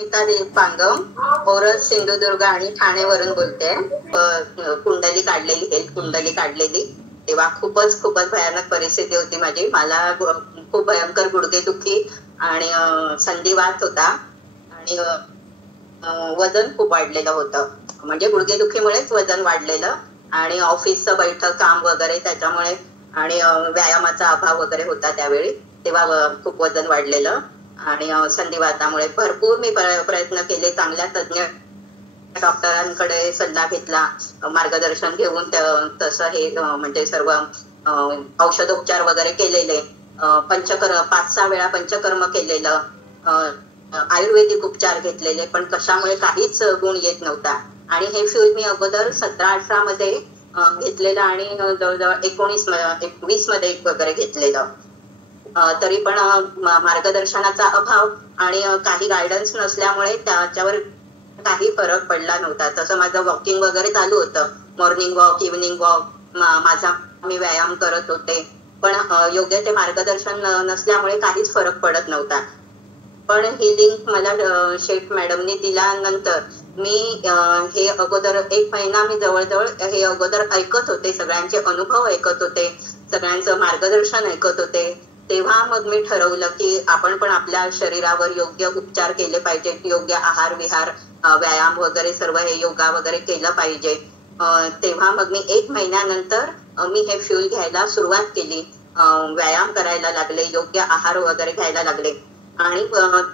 Smita Pangam, ORS, Sindhudurg आणि ठाणेवरून बोलते. कुंडली काढलेली, हेल्थ कुंडली काढलेली. तेव्हा खूपच भयानक परिस्थिती होती माझी. मला खूप भयंकर गुडघेदुखी आणि संधिवात होता आणि वजन खूप वाढलेलं होतं. म्हणजे गुडघेदुखीमुळेच वजन वाढलेलं आणि ऑफिसचं बैठक काम वगैरे त्याच्यामुळे आणि व्यायामाचा अभाव वगैरे होता त्यावेळी. तेव्हा खूप वजन वाढलेलं आणि संधिवातामुळे भरपूर मी प्रयत्न केले. चांगल्या तज्ञ डॉक्टरांकडे सल्ला घेतला, मार्गदर्शन घेऊन तसं हे म्हणजे सर्व औषधोपचार वगैरे केलेले. 5-6 वेळा पंचकर्म केलेलं, आयुर्वेदिक उपचार घेतलेले, पण कशामुळे काहीच गुण येत नव्हता. आणि हे फ्यूल मी अगोदर 17-18 मध्ये घेतलेलं आणि जवळजवळ 19-20 मध्ये वगैरे घेतलेलं. तरी पण मार्गदर्शनाचा अभाव आणि काही गायडन्स नसल्यामुळे त्याच्यावर काही फरक पडला नव्हता. तसं माझं वॉकिंग वगैरे चालू होतं, मॉर्निंग वॉक, इव्हनिंग वॉक, माझा मी व्यायाम करत होते, पण योग्य ते मार्गदर्शन नसल्यामुळे काहीच फरक पडत नव्हता. पण ही लिंक मला शेठ मॅडमनी दिल्यानंतर मी हे अगोदर 1 महिना मी जवळजवळ हे अगोदर ऐकत होते, सगळ्यांचे अनुभव ऐकत होते, सगळ्यांचं मार्गदर्शन ऐकत होते. तेव्हा मग मी ठरवलं की आपण पण आपल्या शरीरावर योग्य उपचार केले पाहिजेत, योग्य आहार विहार, व्यायाम वगैरे सर्व हे योगा वगैरे केलं पाहिजे. तेव्हा मग मी 1 महिन्यानंतर मी हे फ्यूल घ्यायला सुरुवात केली. व्यायाम करायला लागले, योग्य आहार वगैरे घ्यायला लागले आणि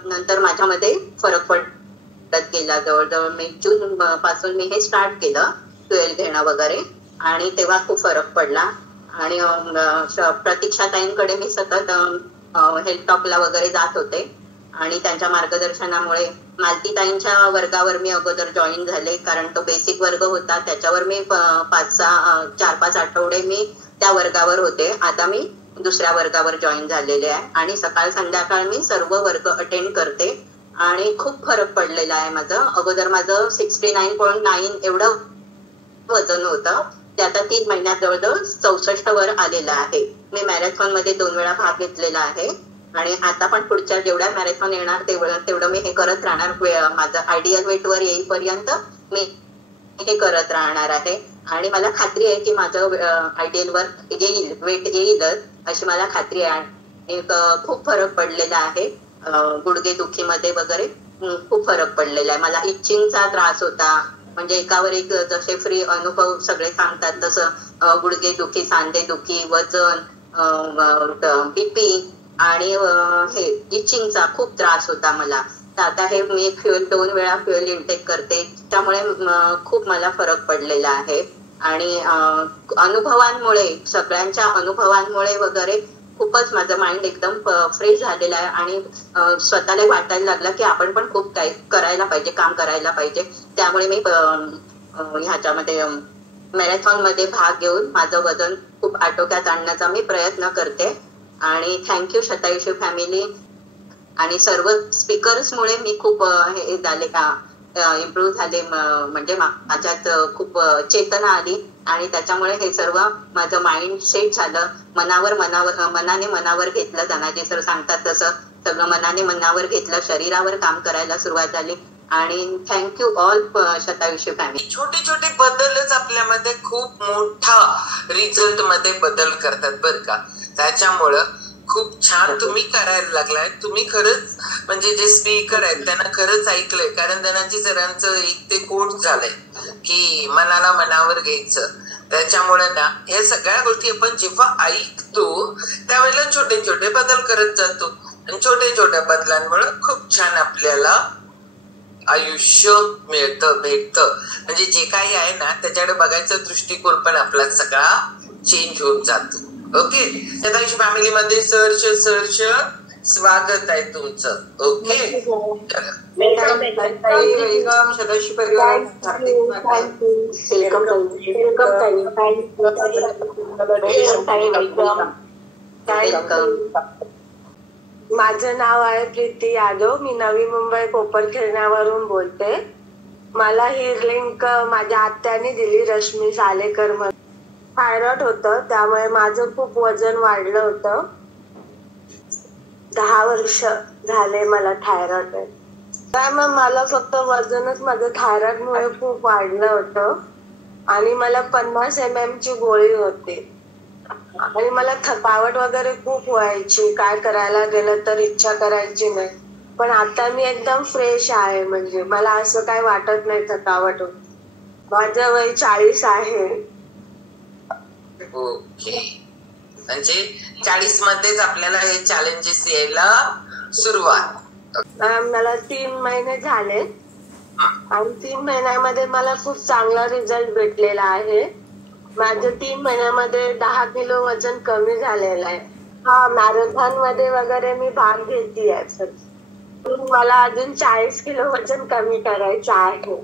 नंतर माझ्यामध्ये फरक पडत गेला. जवळजवळ मी जून पासून मी हे स्टार्ट केलं फ्यूल घेणं वगैरे आणि तेव्हा खूप फरक पडला. आणि प्रतीक्षाताईंकडे मी सतत हेल्थ टॉकला वगैरे जात होते आणि त्यांच्या मार्गदर्शनामुळे मालतीताईंच्या वर्गावर मी अगोदर जॉईन झाले, कारण तो बेसिक वर्ग होता. त्याच्यावर मी 4-5 आठवडे मी त्या वर्गावर होते. आता मी दुसऱ्या वर्गावर जॉईन झालेले आहे आणि सकाळ संध्याकाळ मी सर्व वर्ग अटेंड करते आणि खूप फरक पडलेला आहे माझं. अगोदर माझं 69.9 एवढं वजन होतं, ते आता 3 महिन्यात जवळजवळ 64 वर आलेलं आहे. मी मॅरेथॉन मध्ये 2 वेळा भाग घेतलेला आहे आणि आता पण पुढच्या जेवढ्या मॅरेथॉन येणार तेवढं मी हे करत राहणार. माझं आयडियल वेट वर येईपर्यंत मी हे करत राहणार आहे आणि मला खात्री आहे की माझं आयडियल वर वेट येईलच अशी मला खात्री आहे. आणि खूप फरक पडलेला आहे गुडघेदुखीमध्ये वगैरे, खूप फरक पडलेला आहे. मला इचिंगचा त्रास होता, म्हणजे एकावर एक जसे फ्री अनुभव सगळे सांगतात तसं गुडघेदुखी, सांधेदुखी, वजन, बीपी आणि हे इचिंगचा खूप त्रास होता मला. तर आता हे मी 2 वेळा फ्युएल इनटेक करते, त्यामुळे खूप मला फरक पडलेला आहे. आणि अनुभवांमुळे, सगळ्यांच्या अनुभवांमुळे वगैरे खूपच माझं माइंड एकदम फ्रेश झालेलं आहे आणि स्वतःला वाटायला लागलं की आपण पण खूप काही करायला पाहिजे, काम करायला पाहिजे. त्यामुळे मी ह्याच्यामध्ये मॅरेथॉन मध्ये भाग घेऊन माझं वजन खूप आटोक्यात आणण्याचा मी प्रयत्न करते. आणि थँक्यू शतायुषी फॅमिली आणि सर्व स्पीकर्समुळे मी खूप हे झाले का इम्प्रूव्ह झाले, म्हणजे माझ्यात खूप चेतना आली आणि त्याच्यामुळे हे सर्व माझं माइंड सेट झालं. मनाने मनावर घेतलं, धनाजी सर सांगतात तसं सगळं मनाने मनावर घेतलं, शरीरावर काम करायला सुरुवात झाली. आणि थँक्यू ऑल शतायुषी फॅमिली. छोटे छोटे बदलच आपल्यामध्ये खूप मोठा रिझल्ट मध्ये बदल करतात बरं का. त्याच्यामुळं खूप छान तुम्ही करायला लागलाय. तुम्ही खरंच म्हणजे जे स्पीकर आहेत त्यांना खरंच ऐकलंय, कारण धनाजी सरांचं एक ते कोट झालंय की मनाला मनावर घ्यायचं. त्याच्यामुळे ना हे सगळ्या गोष्टी आपण जेव्हा ऐकतो त्यावेळेला छोटे छोटे बदल करत जातो आणि छोट्या छोट्या बदलांमुळे खूप छान आपल्याला आयुष्य मिळतं, भेटतं. म्हणजे जे काही आहे ना त्याच्याकडे बघायचा दृष्टिकोन पण आपला सगळा चेंज होऊन जातो. ओके, शतायुषी फॅमिली मध्ये सहर्ष स्वागत आहे तुमचं. ओके, वेलकम शतायुषी परिवार. माझं नाव आहे प्रीती यादव. मी नवी मुंबई कोपरखिरण्यावरून बोलते. मला ही लिंक माझ्या आत्याने दिली, रश्मी सालेकर म्हणून. थायरॉइड होतं, त्यामुळे माझं खूप वजन वाढलं होतं. 10 वर्ष झाले मला थायरॉइड आहे. काय मग मला फक्त वजनच माझं थायरॉइड मुळे खूप वाढलं होतं आणि मला 50 mm ची गोळी होती आणि मला थकावट वगैरे खूप व्हायची, काय करायला गेलं तर इच्छा करायची नाही. पण आता मी एकदम फ्रेश आहे, म्हणजे मला असं काय वाटत नाही थकावट होत. माझं वय 40 आहे. ओके, म्हणजे 40 मध्येच आपल्याला हे चॅलेंजेस यायला सुरुवात. मला 3 महिने झाले आणि 3 महिन्यामध्ये मला खूप चांगला रिझल्ट भेटलेला आहे. माझं 3 महिन्यामध्ये 10 किलो वजन कमी झालेलं आहे. हा, मॅरेथॉन मध्ये वगैरे मी भाग घेते आहे. मला अजून 40 किलो वजन कमी करायचं आहे.